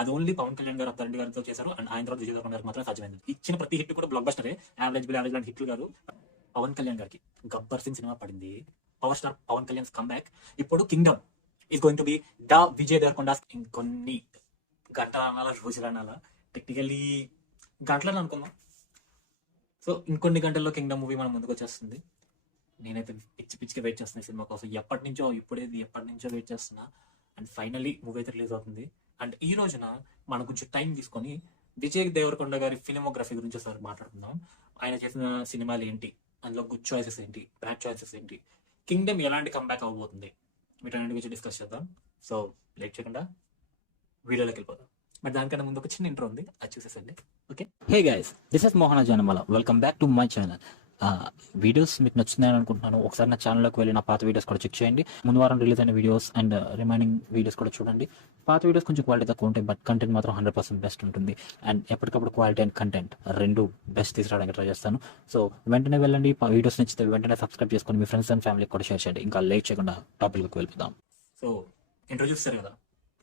అది ఓన్లీ పవన్ కళ్యాణ్ గారు అత్తారెడ్డి గారితో చేశారు అండ్ ఆయన తర్వాత విజయ్ దేవరకొండ గారికి మాత్రం సాధ్యమైంది. ఇచ్చిన ప్రతి హిట్ కూడా బ్లాక్ బస్టరే, యావరేజ్ బిల్ యావరేజ్ లాంటి హిట్లు కాదు. పవన్ కళ్యాణ్ గారికి గబ్బర్ సింగ్ సినిమా పడింది, power star Pawan Kalyan comeback. ఇప్పుడు Kingdom is going to be the Vijay Devarakonda. ఇంకొన్ని గంటలు అనాలా, రోజులు అనాలా, టెక్నికల్లీ గంటలని అనుకుందాం. సో ఇంకొన్ని గంటల్లో కింగ్డమ్ మూవీ మన ముందుకు వచ్చేస్తుంది. నేనైతే పిచ్చి పిచ్చిగా వెయిట్ చేస్తున్నా సినిమా కోసం. ఎప్పటి నుంచో వెయిట్ చేస్తున్నా. అండ్ ఫైనల్లీ మూవీ అయితే రిలీజ్ అవుతుంది. అండ్ ఈ రోజున మన కొంచెం టైం తీసుకొని విజయ్ దేవరకొండ గారి ఫిలిమోగ్రఫీ గురించి ఒకసారి మాట్లాడుకుందాం. ఆయన చేసిన సినిమాలు ఏంటి, అందులో గుడ్ చాయిసెస్ ఏంటి, బ్యాడ్ చాయిసెస్ ఏంటి, కింగ్డమ్ ఎలాంటి కంబ్యాక్ అవ్వబోతుంది, వీటన్నిటి గురించి డిస్కస్ చేద్దాం. సో లేట్ చేయకుండా వీడియోలోకి వెళ్ళిపోదాం. బట్ దానికన్నా ముందు ఒక చిన్న ఇంట్రో ఉంది, అది చూసేసండి. Okay, hey guys, this is Mohana Janamala. Welcome back to my channel. Videos మీకు నచ్చుతున్నాయని అనుకుంటున్నాను. ఒకసారి నా ఛానల్లోకి వెళ్ళి నా పాత వీడియోస్ కూడా చెక్ చేయండి. ముందు వారం రిలీజ్ అయిన వీడియోస్ అండ్ రిమైనింగ్ వీడియోస్ కూడా చూడండి. పాత వీడియోస్ కొంచెం క్వాలిటీ తక్కువ ఉంటాయి, బట్ కంటెంట్ మాత్రం 100% బెస్ట్ ఉంటుంది. అండ్ ఎప్పటికప్పుడు క్వాలిటీ అండ్ కంటెంట్ రెండు బెస్ట్ తీసుకురావడానికి ట్రై చేస్తాను. సో వెంటనే వెళ్ళండి, వీడియోస్ నచ్చితే వెంటనే సబ్స్క్రైబ్ చేసుకొని మీ ఫ్రెండ్స్ అండ్ ఫ్యామిలీకి కూడా షేర్ చేయండి. ఇంకా లేట్ చేయకుండా టాపిక్కి వెళ్ళిపోదాం. సో ఇంట్రో చూస్తారు కదా,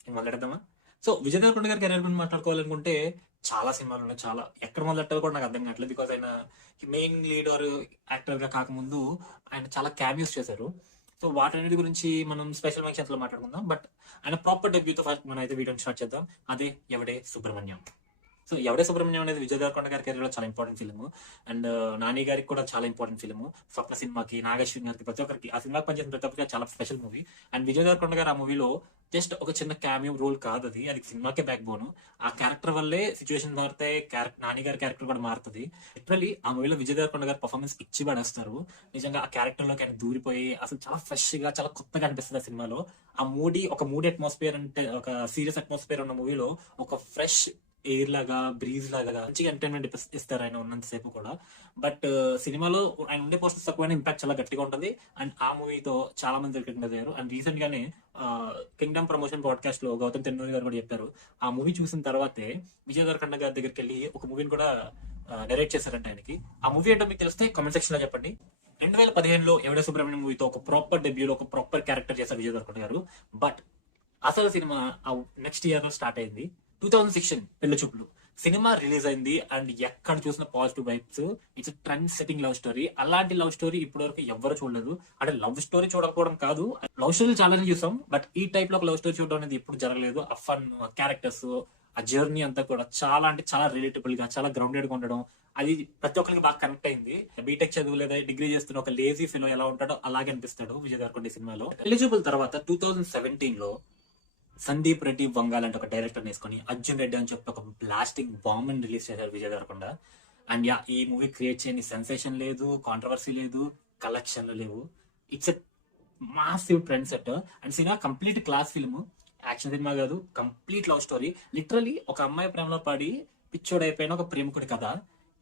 నేను మొదలెడదామా? సో విజయ్ దేవరకొండ గారి కెరీర్ గురించి మాట్లాడుకోవాలనుకుంటే చాలా సినిమాలు ఉన్నాయి. చాలా ఎక్కడ మొదలెట్టాలో కూడా నాకు అర్థం కావట్లేదు. బికాజ్ ఆయన మెయిన్ లీడర్ యాక్టర్ గా కాకముందు ఆయన చాలా క్యామియోస్ చేశారు. సో వాటన్నిటి గురించి మనం స్పెషల్ మెన్షన్స్ లో మాట్లాడుకుందాం. బట్ ఆయన ప్రాపర్ డెబ్యూతో ఫస్ట్ మనం అయితే వీడియోని స్టార్ట్ చేద్దాం. అదే ఎవడే సుబ్రహ్మణ్యం. సో ఎవడే సుబ్రహ్మణ్యం అనేది విజయ్ దేవరకొండ గారి కెరీర్ లో చాలా ఇంపార్టెంట్ ఫిల్మ్. అండ్ నాని గారికి కూడా చాలా ఇంపార్టెంట్ ఫిల్మ్. స్వప్న సినిమాకి, నాగేశ్వరి గారికి, ప్రతి ఒక్కరికి ఆ సినిమాకి పనిచేసిన ప్రతి ఒక్కరికి చాలా special movie. And Vijay Devarakonda garu ఆ మూవీలో జస్ట్ ఒక చిన్న క్యామియో రోల్ కాదు, అది సినిమాకే బ్యాక్ బోన్. ఆ క్యారెక్టర్ వల్లే సిచ్యువేషన్ మారితే నాని గారి క్యారెక్టర్ కూడా మారుతుంది. లిటరలీ ఆ మూవీలో విజయ్ దేవరకొండ గారు పర్ఫార్మెన్స్ ఇచ్చి పడేస్తారు. నిజంగా ఆ క్యారెక్టర్ లోకి ఆయన దూరిపోయి అసలు చాలా ఫ్రెష్ గా, చాలా కొత్తగా అనిపిస్తుంది ఆ సినిమాలో. ఒక మూడీ అట్మాస్ఫియర్, అంటే ఒక సీరియస్ అట్మాస్ఫియర్ ఉన్న మూవీలో ఒక ఫ్రెష్ ఎయిర్ లాగా, బ్రీజ్ లాగా మంచిగా ఎంటర్టైన్మెంట్ ఇస్తారు ఆయన ఉన్నంతసేపు కూడా. బట్ సినిమాలో ఆయన ఉండే పోస్టర్స్ తక్కువైనా ఇంపాక్ట్ చాలా గట్టిగా ఉంటుంది. అండ్ ఆ మూవీతో చాలా మంది రికగ్నైజ్ అయ్యారు. అండ్ రీసెంట్ గానే కింగ్డమ్ ప్రమోషన్ పాడ్కాస్ట్ లో గౌతమ్ తెన్నూరి గారు కూడా చెప్పారు, ఆ మూవీ చూసిన తర్వాతే విజయ్ దేవరకొండ గారి దగ్గరికి వెళ్ళి ఒక మూవీని కూడా నెరేట్ చేశారంట ఆయనకి. ఆ మూవీ ఏంటో మీకు తెలిస్తే కామెంట్ సెక్షన్ లో చెప్పండి. 2015లో ఎవడే సుబ్రహ్మణ్యం మూవీతో ఒక ప్రాపర్ డెబ్యూలో ఒక ప్రాపర్ క్యారెక్టర్ చేశారు విజయ్ దేవరకొండ గారు. బట్ అసలు సినిమా నెక్స్ట్ ఇయర్ లో స్టార్ట్ అయింది. 2016 పెళ్లి చూపులు సినిమా రిలీజ్ అయింది. అండ్ ఎక్కడ చూసిన positive vibes. It's trend setting love story. అలాంటి లవ్ స్టోరీ ఇప్పటి వరకు ఎవరు చూడలేదు. అంటే లవ్ స్టోరీ చూడకపోవడం కాదు, లవ్ స్టోరీ చాలా చూసాం, బట్ ఈ టైప్ లో ఒక లవ్ స్టోరీ చూడడం అనేది ఎప్పుడు జరగలేదు. ఆ ఫన్, క్యారెక్టర్స్, ఆ జర్నీ అంతా కూడా చాలా అంటే చాలా రిలేటబుల్ గా, చాలా గ్రౌండెడ్ గా ఉండడం, అది ప్రతి ఒక్కరికి బాగా కనెక్ట్ అయింది. బీటెక్ చదువు లేదా డిగ్రీ చేస్తున్న ఒక లేజీ ఫెలో ఎలా ఉంటాడో అలాగే అనిపిస్తాడు విజయ్ దేవరకొండ సినిమాలో. ఎలిజిబుల్ తర్వాత 2017 లో సందీప్ రెడ్డి వంగాల్ అంటే ఒక డైరెక్టర్ వేసుకొని అర్జున్ రెడ్డి అని చెప్పి ఒక బ్లాస్టింగ్ బాంబ్ ని రిలీజ్ చేశారు విజయ్ దేవరకొండ. అండ్ ఈ మూవీ క్రియేట్ చేయని సెన్సేషన్ లేదు, కాంట్రవర్సీ లేదు, కలెక్షన్లు లేవు. It's a massive trend set. And cinema complete class film, action cinema కాదు, కంప్లీట్ లవ్ స్టోరీ. లిటరలీ ఒక అమ్మాయి ప్రేమలో పడి పిచ్చోడైపోయిన ఒక ప్రేమికుడి కథ.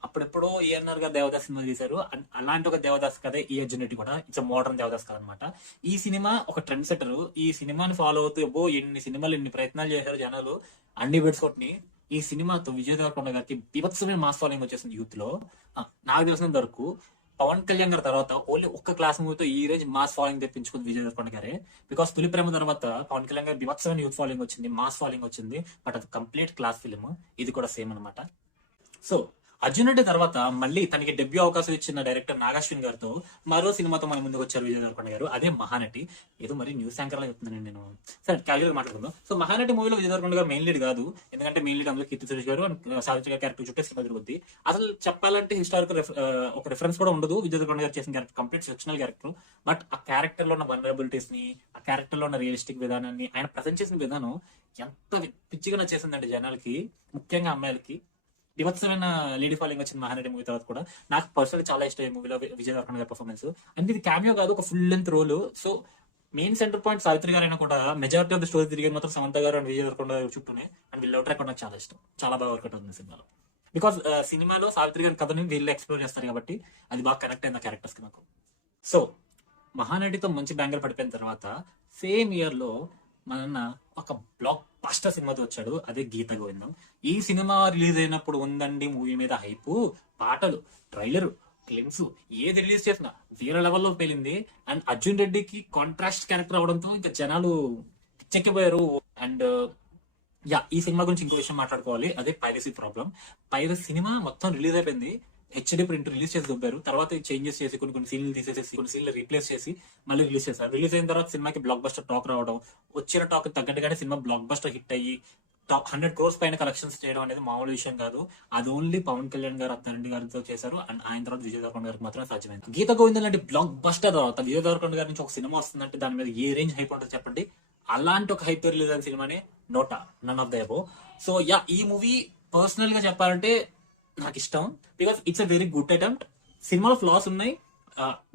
అప్పుడెప్పుడో ఏఎన్ఆర్ గారు దేవదాస్ సినిమా తీశారు. అలాంటి ఒక దేవదాస్ కథ ఈ అర్జున్ రెడ్డి కూడా. ఇట్స్ మోడర్న్ దేవదాస్ కథ అనమాట. ఈ సినిమా ఒక ట్రెండ్ సెటర్. ఈ సినిమాని ఫాలో అవుతూ ఎన్ని సినిమాలు, ఎన్ని ప్రయత్నాలు చేశారు జనాలు, అన్ని బిడ్స్ కొట్టి ఈ సినిమాతో విజయ్ దేవరకొండ గారికి బీభత్సమైన మాస్ ఫాలోయింగ్ వచ్చేసింది యూత్ లో. నాకు తెలిసినంత వరకు పవన్ కళ్యాణ్ గారి తర్వాత ఓన్లీ ఒక్క క్లాస్ మూవీతో ఈ రేంజ్ మాస్ ఫాలోయింగ్ తెప్పించుకుంది విజయ్ దేవరకొండ గారే. బికాస్ తొలి ప్రేమ తర్వాత పవన్ కళ్యాణ్ గారు బీభత్సమైన యూత్ ఫాలోయింగ్ వచ్చింది, మాస్ ఫాలోయింగ్ వచ్చింది. బట్ అది కంప్లీట్ క్లాస్ ఫిలిం. ఇది కూడా సేమ్ అనమాట. సో అర్జున్ రెడ్డి తర్వాత మళ్ళీ తనకి డెబ్యూ అవకాశం ఇచ్చిన డైరెక్టర్ నాగాశ్విన్ గారితో మరో సినిమాతో మన ముందుకు వచ్చారు విజయ్ దేవరకొండ గారు. అదే మహానటి. ఏదో మరి న్యూస్ యాంకర్ లా చెప్తున్నాను నేను. సరే క్యాజువల్ గా మాట్లాడుకుందాం. సో మహానటి మూవీలో విజయ్ దేవరకొండ గారు మెయిన్ లీడ్ కాదు, ఎందుకంటే మెయిన్ లీడ్ అందులో కీర్తి సురేష్ గారు అండ్ సావిత్రి గారి క్యారెక్టర్ చుట్టే సినిమా తిరుగుద్ది. అసలు చెప్పాలంటే హిస్టారికల్ ఒక రిఫరెన్స్ కూడా ఉండదు విజయ్ దేవరకొండ గారు చేసిన character. Complete sectional character. But ఆ క్యారెక్టర్ లో ఉన్న వనరబిలిటీస్ ని, ఆ క్యారెక్టర్ లో ఉన్న రియలిస్టిక్ విధానాన్ని ఆయన ప్రజెంట్ చేసిన విధానం ఎంత పిచ్చిగా నచ్చేసిందంటే జనాలకి, ముఖ్యంగా అమ్మాయిలకి. వివత్సమైన లేడీ ఫాలోయింగ్ వచ్చింది మహానటి మూవీ తర్వాత కూడా. నాకు పర్సనల్ చాలా ఇష్టం ఈ మూవీలో విజయ్ దేవరకొండ గారి పర్ఫార్మెన్స్. అంటే ఇది క్యామియో కాదు, ఒక full length role. So main center point Savitri garu అయినా కూడా మెజారిటీ ఆఫ్ ద స్టోరీ తిరిగి మాత్రం సమంత గారు అండ్ విజయ్ దేవరకొండ గారు చుట్టూనే. అండ్ వీళ్ళ ట్రాక్ నాకు చాలా ఇష్టం, చాలా బాగా వర్కౌట్ అవుతుంది సినిమాలో. బికాస్ సినిమాలో సావిత్రి గారి కథని వీళ్ళు ఎక్స్ప్లోర్ చేస్తారు కాబట్టి అది బాగా కనెక్ట్ అయింది క్యారెక్టర్స్ కి నాకు. సో మహానటితో మంచి బ్యాంగర్ పడిపోయిన తర్వాత సేమ్ ఇయర్ లో మన ఒక బ్లాక్ బస్టర్ సినిమాతో వచ్చాడు, అదే గీత గోవిందం. ఈ సినిమా రిలీజ్ అయినప్పుడు ఉందండి మూవీ మీద హైపు, పాటలు, ట్రైలర్, క్లిమ్స్ ఏది రిలీజ్ చేసినా వేరే లెవెల్లో పేలింది. అండ్ అర్జున్ రెడ్డికి కాంట్రాస్ట్ క్యారెక్టర్ అవడంతో ఇంకా జనాలు చెక్కిపోయారు. అండ్ ఈ సినిమా గురించి ఇంకో విషయం మాట్లాడుకోవాలి, అదే పైరసీ ప్రాబ్లం. పైరసీ సినిమా మొత్తం రిలీజ్ అయిపోయింది, హెచ్డి ప్రింట్ రిలీజ్ చేసి దొబ్బారు, తర్వాత చేంజెస్ చేసి కొన్ని కొన్ని సీన్లు తీసేసి కొన్ని సీన్లు రీప్లేస్ చేసి మళ్ళీ రిలీజ్ చేశారు. రిలీజ్ అయిన తర్వాత సినిమాకి బ్లాక్ బస్టర్ టాక్ రావడం, వచ్చిన టాక్ తగ్గట్టుగానే సినిమా బ్లాక్ బస్టర్ హిట్ అయ్యి టాప్ 100 crores పైన కలెక్షన్స్ చేయడం అనేది మామూలు విషయం కాదు. అది ఓన్లీ పవన్ కళ్యాణ్ గారు అత్తారెడ్డి గారితో చేశారు, అండ్ ఆయన తర్వాత విజయ్ దేవరకొండ గారికి మాత్రమే సాధ్యమైంది. గీత గోవిందం లాంటి బ్లాక్ బస్టర్ తర్వాత విజయ్ దేవరకొండ గారి నుంచి ఒక సినిమా వస్తుందంటే దాని మీద ఏ రేంజ్ హైప్ ఉంటుంది చెప్పండి. అలాంటి ఒక హైప్ రిలీజ్ అయిన సినిమానే NOTA, none of the above. So ఈ మూవీ పర్సనల్ గా చెప్పాలంటే నాకు ఇష్టం, because it's a very good attempt. సినిమాలో ఫ్లాస్ ఉన్నాయి,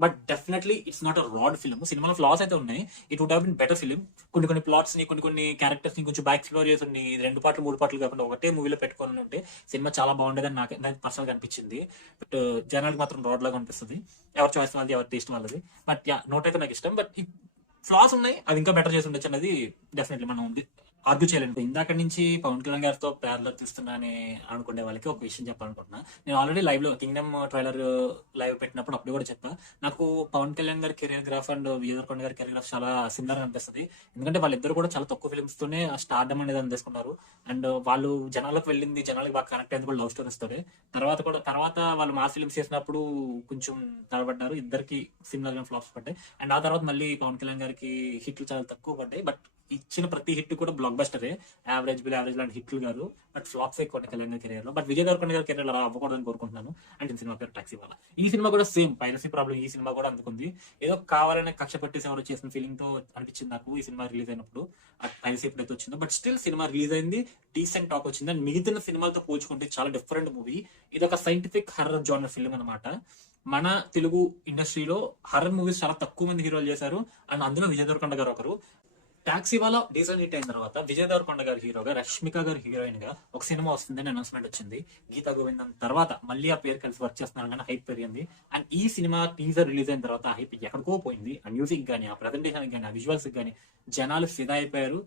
but definitely it's not a bad film. సినిమాలో ఫ్లాస్ అయితే ఉన్నాయి, it would have been better film. కొన్ని ప్లాట్స్ ని కొన్ని క్యారెక్టర్స్ ని కొంచెం బ్యాక్ ఎక్స్ప్లోర్ చేసి 2 పార్ట్లు 3 పార్ట్లు కాకుండా ఒకటే మూవీలో పెట్టుకొని ఉంటే సినిమా చాలా బాగుండేదని నాకు పర్సనల్ గా అనిపించింది. బట్ జనాలకు మాత్రం రాడ్ లాగా అనిపిస్తుంది, ఎవరి చాయిస్ వాళ్ళది, ఎవరి టేస్ట్ వాళ్ళది. బట్ నోట్ అయితే నాకు ఇష్టం, బట్ ఫ్లాస్ ఉన్నాయి, అది ఇంకా బెటర్ చేసి ఉండొచ్చు అనేది డెఫినెట్లీ మనం ఆర్గ్యూ చేయలేదు. ఇందాక నుంచి పవన్ కళ్యాణ్ గారితో ప్యారలర్ తీస్తున్నానని అనుకునే వాళ్ళకి ఒక విషయం చెప్పాలనుకుంటున్నా. నేను ఆల్రెడీ లైవ్ లో కింగ్డమ్ ట్రైలర్ లైవ్ పెట్టినప్పుడు అప్పుడు కూడా చెప్పా, నాకు పవన్ కళ్యాణ్ గారి career graph and Vijay Devarakonda గారి కెరియర్ గ్రాఫ్ చాలా సిమిలర్ అనిపిస్తుంది. ఎందుకంటే వాళ్ళిద్దరు కూడా చాలా తక్కువ ఫిల్మ్స్ తోనే స్టార్డమ్ అనేది అందేసుకున్నారు, అండ్ వాళ్ళు జనాలకు వెళ్ళింది, జనాలకు బాగా కనెక్ట్ అయింది కూడా లవ్ స్టోరీస్ తోనే. తర్వాత వాళ్ళు మాస్ ఫిల్మ్స్ చేసినప్పుడు కొంచెం తడబడ్డారు, ఇద్దరికి సిమిలర్ గా ఫ్లాప్స్ పడ్డాయి. అండ్ ఆ తర్వాత మళ్ళీ పవన్ కళ్యాణ్ గారికి హిట్లు చాలా తక్కువ పడ్డాయి, బట్ ఇచ్చిన ప్రతి హిట్ కూడా బ్లాక్ బస్టరే. యావరేజ్ బిల్ యావరేజ్ లాంటి హిట్లు కాదు, బట్ ఫ్లాప్స్ ఎక్కువ కళ్యాణ్ కెరియర్ లో. బట్ విజయ్ దేవరకొండ గారి కెరియర్ అలా అవ్వకూడదని కోరుకుంటున్నాను. అండ్ ఈ సినిమా పేరు టాక్సీ వాలా. ఈ సినిమా కూడా సేమ్ పైరసీ ప్రాబ్లం ఈ సినిమా కూడా అందుకుంది. ఏదో కావాలనే కక్ష పట్టేసి ఎవరు చేసిన ఫీలింగ్ తో అనిపించింది నాకు ఈ సినిమా రిలీజ్ అయినప్పుడు, పైరసీ ఎప్పుడైతే వచ్చిందో. బట్ స్టిల్ సినిమా రిలీజ్ అయింది, డీసెంట్ టాక్ వచ్చింది. అండ్ మిగతా సినిమాలతో పోల్చుకుంటే చాలా డిఫరెంట్ మూవీ. ఇది ఒక సైంటిఫిక్ హర్రర్ జానర్ ఫిల్మ్ అనమాట. మన తెలుగు ఇండస్ట్రీలో హర్రర్ మూవీస్ చాలా తక్కువ మంది హీరోలు చేశారు, అండ్ అందులో విజయ్ దేవరకొండ గారు ఒకరు. టాక్సీ వాలా డీజల్ హిట్ అయిన తర్వాత విజయ్ దేవరకొండ గారి హీరోగా, రష్మిక గారి హీరోయిన్ గా ఒక సినిమా వస్తుందని అనౌన్స్మెంట్ వచ్చింది. గీతా గోవిందం తర్వాత మళ్ళీ ఆ పేరు కలిసి వర్క్ చేస్తున్నారు కానీ హైప్ పెరిగింది. అండ్ ఈ సినిమా టీజర్ రిలీజ్ అయిన తర్వాత హైప్ ఎక్కడికో పోయింది. ఆ మ్యూజిక్ గానీ, ఆ ప్రెజెంటేషన్ గానీ, ఆ విజువల్స్ గానీ జనాలు ఫిదా అయిపోయారు.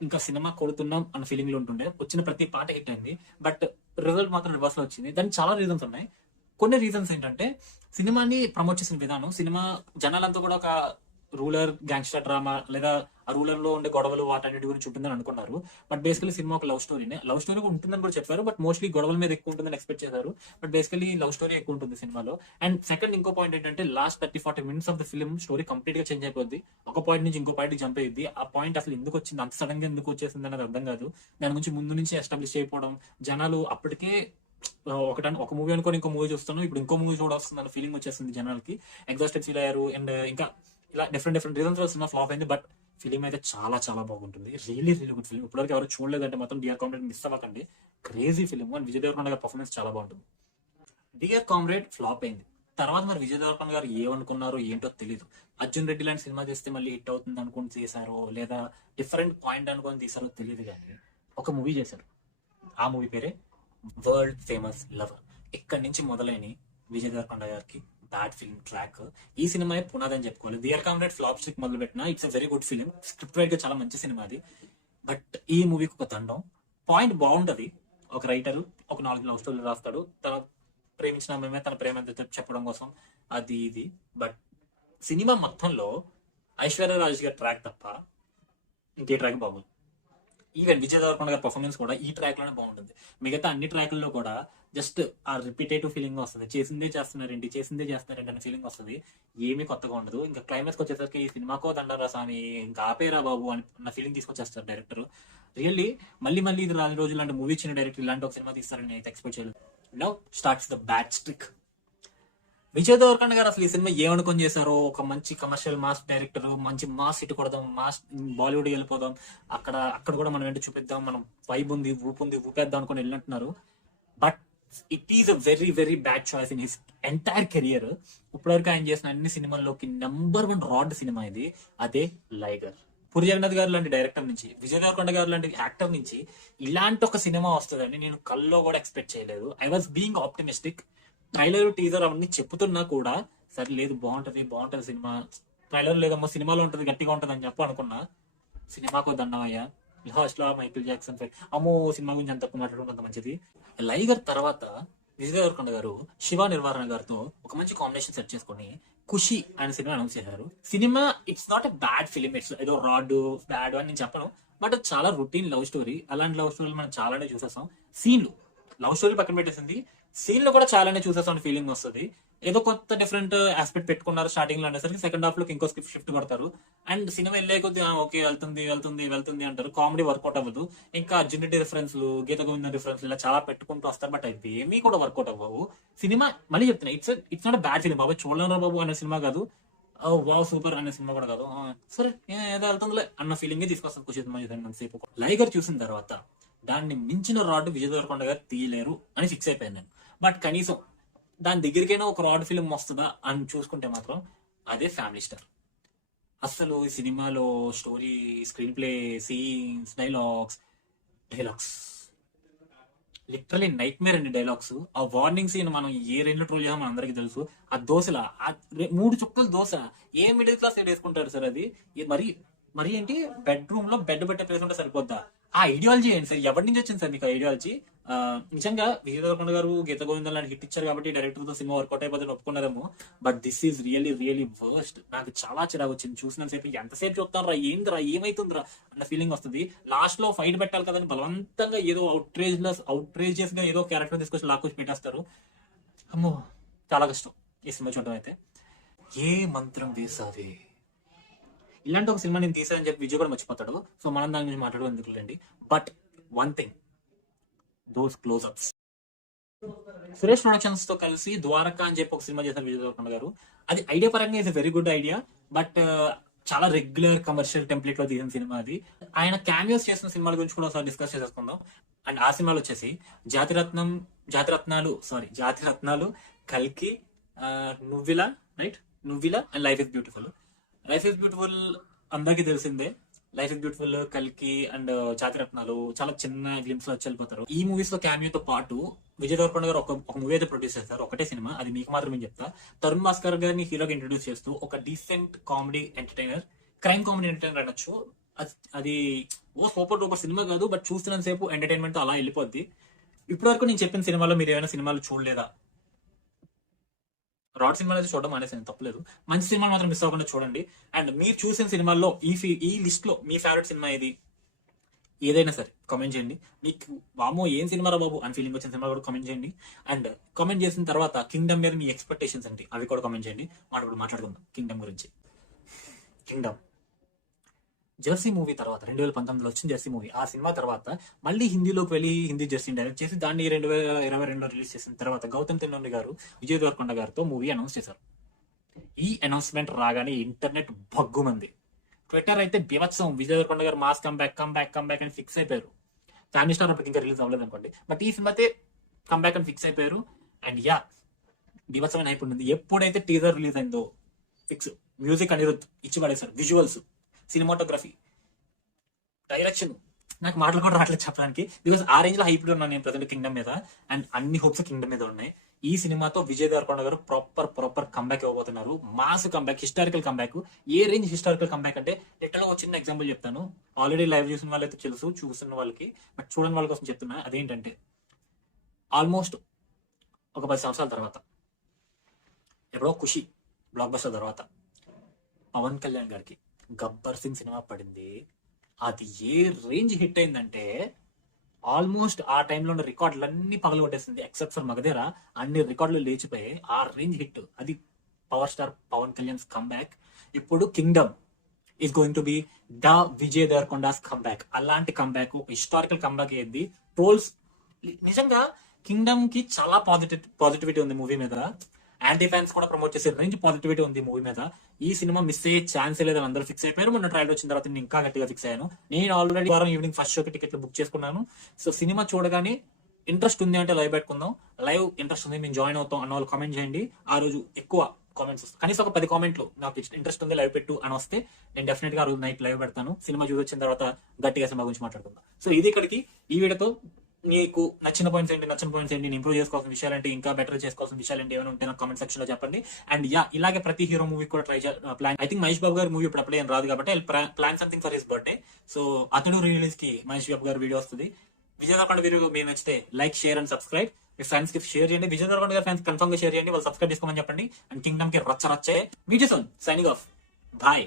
ఇంకా సినిమా కొడుతున్నాం అన్న ఫీలింగ్ లో ఉంటుండే. వచ్చిన ప్రతి పాట హిట్ అయింది, బట్ రిజల్ట్ మాత్రం రివర్స్ లో వచ్చింది. దానికి చాలా రీజన్స్ ఉన్నాయి. కొన్ని రీజన్స్ ఏంటంటే సినిమాని ప్రమోట్ చేసిన విధానం, సినిమా జనాలంతా కూడా ఒక రూలర్ గ్యాంగ్స్టర్ డ్రామా లేదా ఆ రూలర్ లో ఉండే గొడవలు వాటన్నిటి గురించి ఉంటుందని అనుకున్నారు. బట్ బేసికలీ సినిమా ఒక లవ్ స్టోరీనే. లవ్ స్టోరీ ఉంటుందని కూడా చెప్పారు, బట్ మోస్ట్లీ గొడవల మీద ఎక్కువ ఉంటుందని ఎక్స్పెక్ట్ చేశారు. బట్ బేసికలీ లవ్ స్టోరీ ఎక్కువ ఉంటుంది సినిమాలో. అండ్ సెకండ్ ఇంకో పాయింట్ ఏంటంటే last 30-40 minutes of the film story complete గా చేంజ్ అయిపోద్ది. ఒక పాయింట్ నుంచి ఇంకో పాయింట్ జంప్ అయ్యింది. ఆ పాయింట్ అసలు ఎందుకు వచ్చింది, అంత సడన్ గా ఎందుకు వచ్చేసింది అనేది అర్థం కాదు. దాని గురించి ముందు నుంచి ఎస్టాబ్లిష్ చేయకపోవడం, జనాలు అప్పటికే ఒక మూవీ అనుకోని ఇంకో మూవీ చూస్తాను, ఇప్పుడు ఇంకో మూవీ చూడాల్సింది అన్న ఫీలింగ్ వచ్చేసింది జనాలకి. ఎగ్జాస్టెడ్ ఫీల్ అయ్యారు. అండ్ ఇంకా ఇలా డిఫరెంట్ రీజన్స్ సినిమా ఫ్లాప్ అయింది. బట్ ఫిలిం అయితే చాలా చాలా బాగుంటుంది, రియలీ గుడ్ ఫిలిం. ఇప్పటివరకు ఎవరు చూడలేదంటే మాత్రం డియర్ కామ్రేడ్ మిస్ అవ్వకండి, crazy film. And Vijay Devarakonda గారి పర్ఫార్మెన్స్ చాలా బాగుంటుంది. డియర్ కామ్రేడ్ ఫ్లాప్ అయింది తర్వాత మరి విజయ్ దేవరకొండ గారు ఏమనుకున్నారో ఏంటో తెలియదు. అర్జున్ రెడ్డి లాంటి సినిమా చేస్తే మళ్ళీ హిట్ అవుతుంది అనుకుని చేశారో లేదా డిఫరెంట్ పాయింట్ అనుకుని తీసారో తెలియదు, కానీ ఒక మూవీ చేశారు. ఆ మూవీ పేరే వరల్డ్ ఫేమస్ లవర్. ఇక్కడి నుంచి మొదలైన విజయ్ దేవరకొండ గారికి బ్యాడ్ ఫిల్మ్ ట్రాక్. ఈ సినిమా పునాదని చెప్పుకోవాలి. డియర్ కామ్రేడ్ ఫ్లాప్ స్టిక్ మొదలు పెట్టిన it's a very good film, script white గా చాలా మంచి సినిమా అది. బట్ ఈ మూవీకి ఒక దండం. పాయింట్ బాగుంటది, ఒక రైటర్ ఒక 4 లవ్ స్టోరీలు రాస్తాడు, తన ప్రేమించిన అమ్మాయి తన ప్రేమ చెప్పడం కోసం అది ఇది. బట్ సినిమా మొత్తంలో ఐశ్వర్య రాజేష్ గారి ట్రాక్ తప్ప ఇంకే ట్రాక్ బాగుంది. ఈవెన్ విజయ్ దేవరకొండ గారి పర్ఫార్మెన్స్ కూడా ఈ ట్రాక్ లోనే బాగుంటుంది. మిగతా అన్ని ట్రాక్లలో కూడా జస్ట్ ఆ రిపీటేటివ్ ఫీలింగ్ వస్తుంది, చేసిందే చేస్తున్నారేంటి అనే ఫీలింగ్ వస్తుంది, ఏమీ కొత్తగా ఉండదు. ఇంకా క్లైమాక్స్ వచ్చేసరికి ఈ సినిమాకో దండరా స్వామి, ఇంకా ఆపేరా బాబు అన్న ఫీలింగ్ తీసుకొచ్చేస్తారు డైరెక్టర్. రియల్లీ మళ్ళీ ఇది రాని రోజులు అంటే మూవీ ఇచ్చిన డైరెక్టర్ ఇలాంటి ఒక సినిమా తీస్తారని అయితే ఎక్స్పెక్ట్ చేయలేదు. Now starts the bad streak. Vijay Devarakonda garu అసలు ఈ సినిమా ఏమనుకొని చేశారో, ఒక మంచి కమర్షియల్ మాస్ డైరెక్టర్, మంచి మాస్ హిట్ కొడదాం, మాస్ బాలీవుడ్ వెళ్ళిపోదాం, అక్కడ కూడా మనం ఏంటో చూపిద్దాం, మనం వైబ్ ఉంది, ఊపేద్దాం అనుకుని వెళ్ళినట్టున్నారు. But it is a very bad choice in his entire career. ఇప్పటివరకు ఆయన చేసిన అన్ని సినిమాల్లోకి #1 రాడ్ సినిమా ఇది, అదే లైగర్. పూరి జగన్నాథ్ గారు లాంటి డైరెక్టర్ నుంచి, విజయ్ దేవరకొండ గారు లాంటి యాక్టర్ నుంచి ఇలాంటి ఒక సినిమా వస్తుందని నేను కల్లో కూడా ఎక్స్పెక్ట్ చేయలేదు. I was being optimistic. Trailer teaser అవన్నీ చెప్తున్నా కూడా సరే లేదు బాగుంటది సినిమా, ట్రైలర్ లేదమ్మా సినిమాలో ఉంటది గట్టిగా ఉంటది అని అనుకున్నా. సినిమాకు దండమయ్యా. లాస్ట్ లో మైకిల్ జాక్సన్ అమ్మో సినిమా గురించి అంత తక్కువ మాట్లాడుకుంటే మంచిది. లైగర్ తర్వాత విజయ్ దేవరకొండ గారు శివ నిర్వాణ గారితో ఒక మంచి కాంబినేషన్ సెట్ చేసుకుని ఖుషి అనే సినిమా అనౌన్స్ చేశారు. Cinema it's not a bad film, it's ఏదో రాడ్ బ్యాడ్ అని నేను చెప్పను, బట్ అది చాలా రొటీన్ లవ్ స్టోరీ. అలాంటి లవ్ స్టోరీలు మనం చాలానే చూసేస్తాం. సీన్లు లవ్ స్టోరీ పక్కన పెట్టేసింది, సీన్లు కూడా చాలానే చూసేస్తాం ఫీలింగ్ వస్తుంది. ఏదో కొత్త డిఫరెంట్ ఆస్పెక్ట్ పెట్టుకున్నారు స్టార్టింగ్ లో అనేసరికి సెకండ్ హాఫ్ లోకి ఇంకో స్క్రిప్ట్ షిఫ్ట్ కొడతారు. అండ్ సినిమా వెళ్ళే కొద్ది ఓకే వెళ్తుంది వెళ్తుంది వెళ్తుంది అంటారు, కామెడీ వర్కౌట్ అవ్వదు. ఇంకా అర్జునిటీ రిఫరెన్స్లు, గీత గోవింద రిఫరెన్స్ ఇలా చాలా పెట్టుకుంటూ వస్తారు, బట్ అవి ఏమీ కూడా వర్కౌట్ అవ్వవు. సినిమా మళ్ళీ చెప్తున్నా, ఇట్స్ నాట్ బ్యాడ్ ఫిలిం బాబు, చూడలేరు బాబు అనే సినిమా కాదు, వావ్ సూపర్ అనే సినిమా కూడా కాదు. సరే ఏదో వెళ్తుందిలే అన్న ఫీలింగ్ తీసుకొస్తాను ఖుషి సినిమా చూసాను సేపు. లైగర్ చూసిన తర్వాత దాన్ని మించిన రాడ్ విజయ్ దేవరకొండ గారు తీయలేరు అని ఫిక్స్ అయిపోయాను నేను. బట్ కనీసం దాని దగ్గరికైనా ఒక రాడ్ ఫిల్మ్ వస్తుందా అని చూసుకుంటే మాత్రం అదే ఫ్యామిలీ స్టార్. అసలు ఈ సినిమాలో story, screenplay, scenes, dialogues literally nightmare అండి డైలాగ్స్. ఆ వార్నింగ్ సీన్ మనం ఏ రేంజ్ లో ట్రోల్ చేసామో మన అందరికీ తెలుసు. ఆ దోశల 3 చుక్కల దోశ ఏ మిడిల్ క్లాస్ వేసుకుంటారు సార్ అది? మరి మరి ఏంటి, బెడ్రూమ్ లో బెడ్ పెట్టే ప్లేస్ ఉంటే సరిపోద్దా? ఆ ఐడియాలజీ ఏంటి సార్? ఎవరి నుంచి వచ్చింది సార్ మీకు ఐడియాలజీ? నిజంగా విజయ్ దేవరకొండ గారు గీత గోవిందం లాంటి హిట్ ఇచ్చారు కాబట్టి డైరెక్టర్ తో సినిమా వర్కౌట్ అయిపోతే ఒప్పుకున్నారేమో, but this is really really worst. నాకు చాలా చిరాకు వచ్చింది చూసిన సేపు. ఎంతసేపు చూస్తాను రా, ఏందిరా, ఏమైతుందిరా అన్న ఫీలింగ్ వస్తుంది. లాస్ట్ లో ఫైట్ పెట్టాలి కదని బలవంతంగా ఏదో అవుట్రేజియస్ గా ఏదో క్యారెక్టర్ తీసుకొచ్చి లాక్కొచ్చి పెట్టేస్తారు. అమ్మో చాలా కష్టం ఈ సినిమా చూడటం అయితే. ఏ మంత్రం వేసావే, ఇలాంటి ఒక సినిమా నేను తీసానని చెప్పి విజయ్ కూడా మర్చిపోతాడు. సో మనం దాని గురించి మాట్లాడడం ఎందుకులేండి. But one thing, those close-ups. Suresh productions తో కలిసి ద్వారకా అని చెప్పి ఒక సినిమా చేశారు విజయ్ దేవరకొండ గారు. అది ఐడియా పరంగా is very good idea, but చాలా రెగ్యులర్ కమర్షియల్ టెంప్లెట్ లో తీసిన సినిమా అది. ఆయన క్యామియోస్ చేసిన సినిమాల గురించి కూడా ఒకసారి డిస్కస్ చేసుకుందాం. అండ్ ఆ సినిమాలు వచ్చేసి జాతిరత్నాలు, కల్కి, నువ్విలా and life is beautiful. Life is beautiful అందరికీ తెలిసిందే. లైఫ్ ఇస్ బ్యూటిఫుల్, కల్కి అండ్ జాతిరత్నాలు చాలా చిన్న గ్లిమ్స్ లో వచ్చి వెళ్ళిపోతారు. ఈ మూవీస్ లో క్యామియోతో పాటు విజయ్ దేవరకొండ గారు ఒక మూవీ అయితే ప్రొడ్యూస్ చేస్తారు, ఒకటే సినిమా, అది మీకు మాత్రమే చెప్తా. తరుణ్ భాస్కర్ గారిని హీరోగా ఇంట్రొడ్యూస్ చేస్తూ ఒక decent comedy entertainer, crime comedy entertainer అనొచ్చు. అది సూపర్ డూపర్ సినిమా కాదు, బట్ చూస్తున్న సేపు ఎంటర్టైన్మెంట్ తో అలా వెళ్ళిపోద్ది. ఇప్పటి వరకు నేను చెప్పిన సినిమాలో మీరు ఏమైనా సినిమాలు చూడలేదా? రాడ్ సినిమాలు అయితే చూడడం అనేసి తప్పలేదు, మంచి సినిమాలు మాత్రం మిస్ అవ్వకుండా చూడండి. అండ్ మీరు చూసిన సినిమాల్లో ఈ లిస్ట్ లో మీ ఫేవరెట్ సినిమా ఏది? ఏదైనా సరే కామెంట్ చేయండి. మీకు వామో ఏం సినిమా రా బాబు అని ఫీలింగ్ వచ్చిన సినిమా కూడా కామెంట్ చేయండి. అండ్ కామెంట్ చేసిన తర్వాత కింగ్డమ్ మీద మీ ఎక్స్పెక్టేషన్స్ ఏంటి అవి కూడా కామెంట్ చేయండి. మనం ఇప్పుడు మాట్లాడుకుందాం కింగ్డమ్ గురించి. కింగ్డమ్ జెర్సీ మూవీ తర్వాత 2019లో వచ్చిన జెర్సీ మూవీ, ఆ సినిమా తర్వాత మళ్ళీ హిందీలోకి వెళ్ళి హిందీ జెర్సీ డైరెక్ట్ చేసి దాన్ని 2022లో రిలీజ్ చేసిన తర్వాత గౌతమ్ తిన్నోని గారు విజయ్ దేవరకొండ గారితో మూవీ అనౌన్స్ చేశారు. ఈ అనౌన్స్మెంట్ రాగానే ఇంటర్నెట్ భగ్గుమంది. ట్విట్టర్ అయితే బీభత్సం, విజయ్ దేవరకొండ గారు మాస్ కంబ్యాక్ అని ఫిక్స్ అయిపోయారు. ఫ్యామిలీ స్టార్ అప్పుడు ఇంకా రిలీజ్ అవ్వలేదు అనుకోండి, బట్ ఈ సినిమా అయితే కంబ్యాక్ అని ఫిక్స్ అయిపోయారు. అండ్ బీభత్సమైన హైప్ ఉంది. ఎప్పుడైతే టీజర్ రిలీజ్ అయిందో ఫిక్స్. మ్యూజిక్ అనిరుద్ధ్ ఇచ్చి పడేశారు, విజువల్స్, సినిమాటోగ్రఫీ, డైరెక్షన్, నాకు మాటలు కూడా రావట్లేదు చెప్పడానికి, బికాస్ ఆ రేంజ్ లో హైప్ ఉన్నాను నేను ప్రజెంట్ కింగ్డమ్ మీద. అండ్ అన్ని హోప్స్ కింగ్డమ్ మీద ఉన్నాయి. ఈ సినిమాతో విజయ్ దేవరకొండ గారు ప్రాపర్ కంబ్యాక్ ఇవ్వబోతున్నారు. Mass comeback, historical comeback. ఏ రేంజ్ హిస్టారికల్ కంబ్యాక్ అంటే లిటరల్ ఒక చిన్న ఎగ్జాంపుల్ చెప్తాను. ఆల్రెడీ లైవ్ చూసిన వాళ్ళైతే తెలుసు, చూస్తున్న వాళ్ళకి, బట్ చూడని వాళ్ళ కోసం చెప్తున్నా. అదేంటంటే ఆల్మోస్ట్ ఒక 10 సంవత్సరాల తర్వాత, ఎప్పుడో ఖుషి బ్లాక్ బస్టర్ తర్వాత పవన్ కళ్యాణ్ గారికి గబ్బర్ సింగ్ సినిమా పడింది. అది ఏ రేంజ్ హిట్ అయిందంటే ఆల్మోస్ట్ ఆ టైంలో ఉన్న రికార్డులన్నీ పగలు కొట్టేసింది. ఎక్సెప్ట్ ఫర్ మగధీర, అన్ని రికార్డులు లేచిపోయాయి. ఆ రేంజ్ హిట్ అది power star Pawan Kalyan comeback. ఇప్పుడు Kingdom is going to be the Vijay Devarakonda's comeback. అలాంటి కంబ్యాక్, హిస్టారికల్ కంబ్యాక్ అయ్యింది. ట్రోల్స్ నిజంగా కింగ్డమ్ కి చాలా పాజిటివిటీ ఉంది మూవీ మీద. యాంటీ ఫ్యాన్స్ కూడా ప్రమోట్ చేసే రేంజ్ పాజిటివిటీ ఉంది మూవీ మీద. ఈ సినిమా మిస్ అయ్యే ఛాన్స్ లేదని అందరూ ఫిక్స్ అయిపోయారు. మొన్న ట్రైల్ వచ్చిన తర్వాత నేను ఇంకా గట్టిగా ఫిక్స్ అయ్యాను. నేను ఆల్రెడీ వారం ఈవినింగ్ ఫస్ట్ షోకి టికెట్లు బుక్ చేసుకున్నాను. సో సినిమా చూడగానే ఇంట్రెస్ట్ ఉంది అంటే లైవ్ పెట్టుకుందాం. లైవ్ ఇంట్రెస్ట్ ఉంది, మేము జాయిన్ అవుతాం అన్న వాళ్ళు కామెంట్ చేయండి. ఆ రోజు ఎక్కువ కామెంట్స్ వస్తాయి, కనీసం ఒక 10 కామెంట్లు నాకు ఇంట్రెస్ట్ ఉంది లైవ్ పెట్టు అని వస్తే నేను డెఫినెట్ గా ఆ రోజు నైట్ లైవ్ పెడతాను. సినిమా చూసి వచ్చిన తర్వాత గట్టిగా సినిమా గురించి మాట్లాడుకుందాం. సో ఇది ఇక్కడికి ఈ వీడియోతో. మీకు నచ్చిన పాయింట్స్ ఏంటి, నేను ఇంప్రూవ్ చేసుకోవాల్సిన విషయాలు ఏంటి, ఇంకా బెటర్ చేసుకోవాల్సిన విషయాలు ఏంటి ఏమైనా ఉంటే నాకు కామెంట్ సెక్షన్ లో చెప్పండి. అండ్ ఇలాగే ప్రతి హీరో మూవీ కూడా try plan. I think Mahesh Babu గారి మూవీ ఇప్పుడు అప్లై రాదు కాబట్టి plan something for his birthday. So Athadu release కి మహేష్ బాబు గారి వీడియో వస్తుంది. విజయ్ దేవరకొండ వీడియో మీరు నచ్చితే like, share and subscribe. Me friends కి షేర్ చేయండి. విజయ్ దేవరకొండ గారి ఫ్రెండ్స్ కన్ఫర్మ్ గా షేర్ చేయండి, వాళ్ళు సబ్స్క్రైబ్ చేసుకోమని చెప్పండి. అండ్ కింగ్డమ్ కి రచ్చే. Meet you soon, signing off, bye.